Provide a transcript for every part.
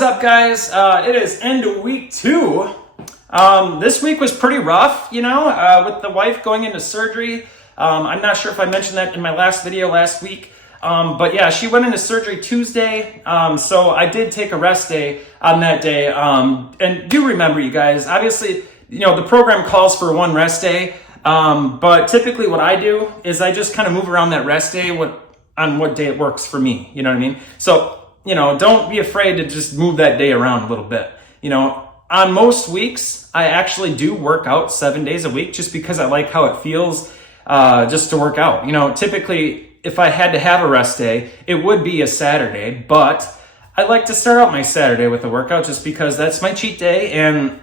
is up, guys? It is end of week 2. This week was pretty rough, with the wife going into surgery. I'm not sure if I mentioned that in my last video last week. But yeah, she went into surgery Tuesday. So I did take a rest day on that day. And do remember, you guys, obviously, the program calls for one rest day. But typically what I do is I just kind of move around that rest day on what day it works for me. You know what I mean? So, don't be afraid to just move that day around a little bit. On most weeks, I actually do work out 7 days a week just because I like how it feels just to work out. Typically, if I had to have a rest day, it would be a Saturday, but I like to start out my Saturday with a workout just because that's my cheat day and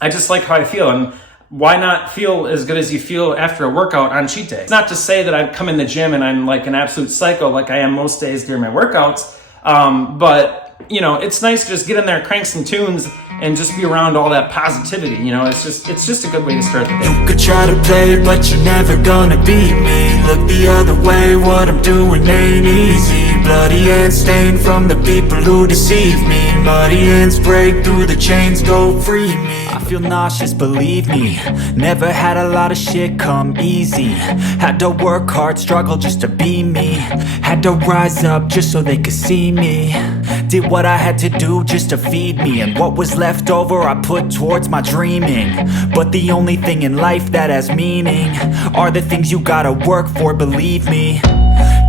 I just like how I feel. And why not feel as good as you feel after a workout on cheat day? It's not to say that I come in the gym and I'm like an absolute psycho like I am most days during my workouts, but it's nice to just get in there, crank some tunes, and just be around all that positivity. It's just a good way to start the day. You could try to play, but you're never gonna beat me. Look the other way, what I'm doing ain't easy. Bloody hands stained from the people who deceive me. Muddy hands break through the chains, go free me. I feel nauseous, believe me. Never had a lot of shit come easy. Had to work hard, struggle just to be me. Had to rise up just so they could see me. Did what I had to do just to feed me. And what was left over I put towards my dreaming. But the only thing in life that has meaning are the things you gotta work for, believe me.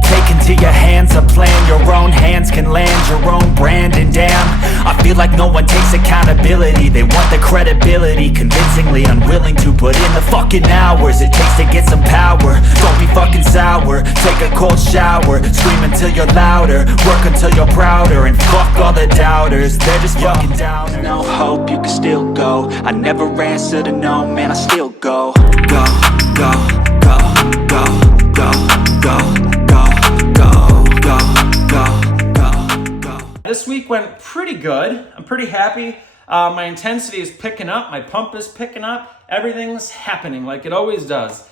Take into your hands a plan, your own hands can land your own brand. And damn, I feel like no one takes accountability. They want the credibility, convincingly unwilling to put in the fucking hours it takes to get some power. Don't be fucking sour, take a cold shower. Scream until you're louder, work until you're prouder. And fuck all the doubters, they're just fucking downers. No hope, you can still go. I never answer to no, man, I still go. Go, go, go, go, go, go. This week went pretty good. I'm pretty happy. My intensity is picking up. My pump is picking up. Everything's happening like it always does.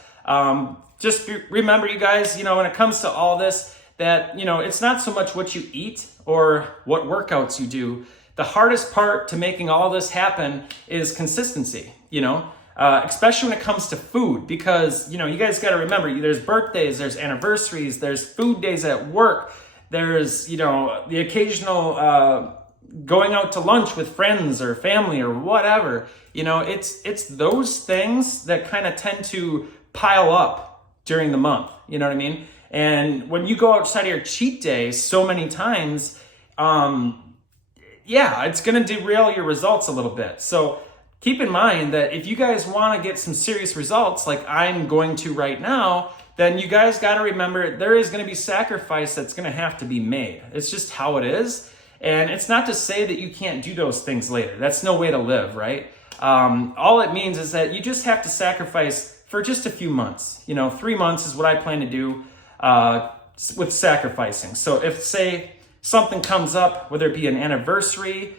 Just remember, you guys, when it comes to all this, that, it's not so much what you eat or what workouts you do. The hardest part to making all this happen is consistency, especially when it comes to food, because, you guys got to remember, there's birthdays, there's anniversaries, there's food days at work. There's, the occasional going out to lunch with friends or family or whatever. It's those things that kind of tend to pile up during the month. You know what I mean? And when you go outside of your cheat day so many times, it's going to derail your results a little bit. So keep in mind that if you guys want to get some serious results like I'm going to right now, then you guys got to remember there is going to be sacrifice that's going to have to be made. It's just how it is. And it's not to say that you can't do those things later. That's no way to live, right? All it means is that you just have to sacrifice for just a few months. 3 months is what I plan to do with sacrificing. So if, say, something comes up, whether it be an anniversary,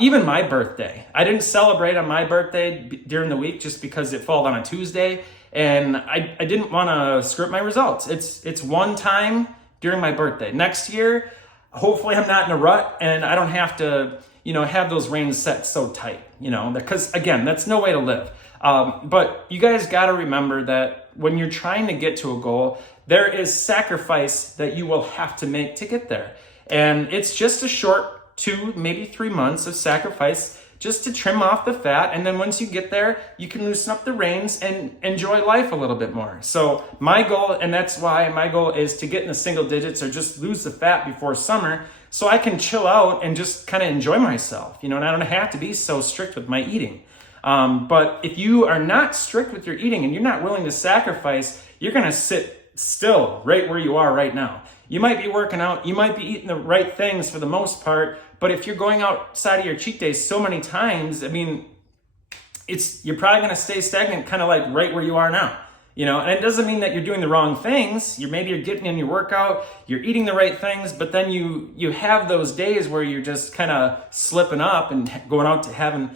even my birthday. I didn't celebrate on my birthday during the week just because it fell on a Tuesday. And I didn't want to screw up my results. It's one time during my birthday. Next year, hopefully I'm not in a rut and I don't have to, have those reins set so tight, because again, that's no way to live. But you guys got to remember that when you're trying to get to a goal, there is sacrifice that you will have to make to get there. And it's just a short 2, maybe 3 months of sacrifice just to trim off the fat. And then once you get there, you can loosen up the reins and enjoy life a little bit more. So my goal, and that's why my goal is to get in the single digits or just lose the fat before summer so I can chill out and just kind of enjoy myself, and I don't have to be so strict with my eating. But if you are not strict with your eating and you're not willing to sacrifice, you're going to sit still right where you are right now. You might be working out, you might be eating the right things for the most part, but if you're going outside of your cheat days so many times, you're probably going to stay stagnant, kind of like right where you are now. And it doesn't mean that you're doing the wrong things. Maybe you're getting in your workout, you're eating the right things, but then you have those days where you're just kind of slipping up and going out and having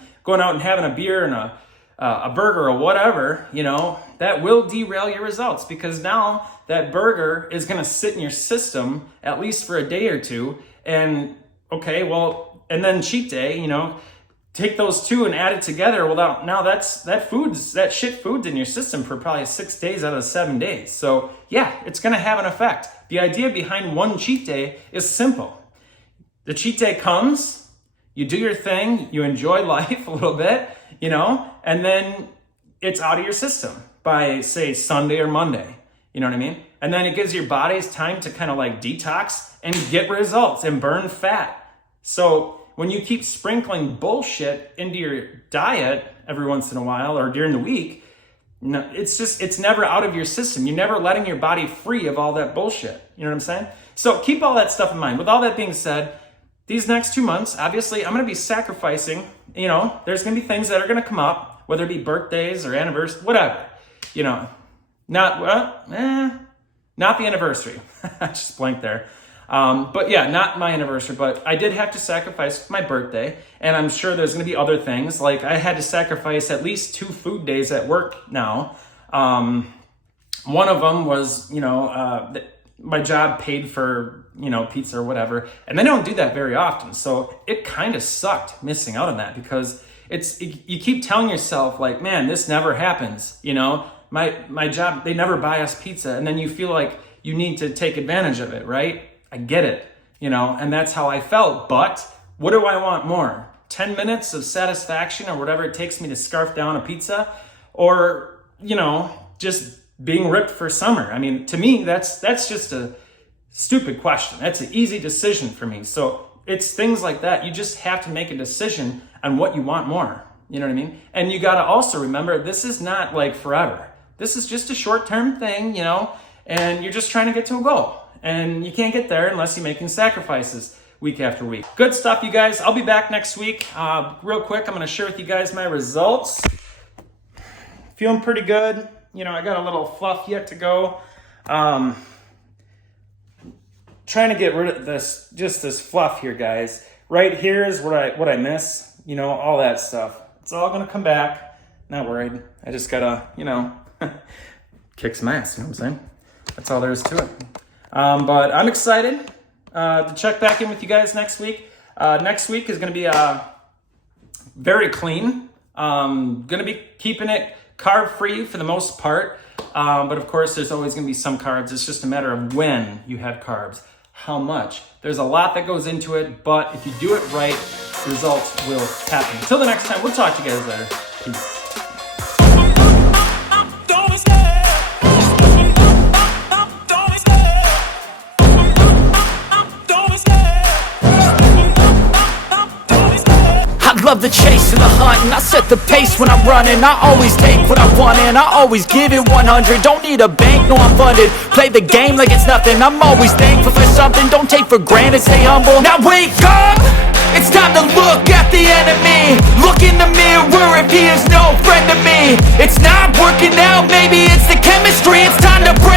a beer and a burger or whatever, that will derail your results, because now that burger is going to sit in your system at least for a day or two. And okay, well, and then cheat day, you know, take those two and add it together. Well, now that shit food's in your system for probably 6 days out of 7 days. So yeah, it's gonna have an effect. The idea behind one cheat day is simple. The cheat day comes, you do your thing, you enjoy life a little bit, you know, and then it's out of your system by, say, Sunday or Monday. You know what I mean? And then it gives your bodies time to kind of like detox and get results and burn fat. So when you keep sprinkling bullshit into your diet every once in a while or during the week, no, it's never out of your system. You're never letting your body free of all that bullshit. You know what I'm saying? So keep all that stuff in mind. With all that being said, these next 2 months, obviously, I'm going to be sacrificing. You know, there's going to be things that are going to come up, whether it be birthdays or anniversaries, whatever. You know, not the anniversary. I just blanked there. But yeah, not my anniversary, but I did have to sacrifice my birthday, and I'm sure there's going to be other things. Like I had to sacrifice at least 2 food days at work now. One of them was, you know, my job paid for, you know, pizza or whatever, and they don't do that very often. So it kind of sucked missing out on that, because you keep telling yourself like, man, this never happens. You know, my job, they never buy us pizza, and then you feel like you need to take advantage of it, right? I get it, you know, and that's how I felt. But what do I want more? 10 minutes of satisfaction or whatever it takes me to scarf down a pizza, or, you know, just being ripped for summer? I mean, to me, that's just a stupid question. That's an easy decision for me. So it's things like that. You just have to make a decision on what you want more. You know what I mean? And you got to also remember, this is not like forever. This is just a short-term thing, you know, and you're just trying to get to a goal. And you can't get there unless you're making sacrifices week after week. Good stuff, you guys. I'll be back next week. Real quick, I'm going to share with you guys my results. Feeling pretty good. You know, I got a little fluff yet to go. Trying to get rid of this fluff here, guys. Right here is what I miss. You know, all that stuff. It's all going to come back. Not worried. I just got to, you know, kick some ass. You know what I'm saying? That's all there is to it. But I'm excited to check back in with you guys next week. Next week is going to be very clean. Going to be keeping it carb-free for the most part. But of course, there's always going to be some carbs. It's just a matter of when you have carbs, how much. There's a lot that goes into it, but if you do it right, results will happen. Until the next time, we'll talk to you guys later. Peace. Love the chase and the hunt, and I set the pace when I'm running. I always take what I want and I always give it 100. Don't need a bank, no I'm funded. Play the game like it's nothing. I'm always thankful for something. Don't take for granted, stay humble. Now wake up! It's time to look at the enemy. Look in the mirror if he is no friend to me. It's not working out, maybe it's the chemistry. It's time to break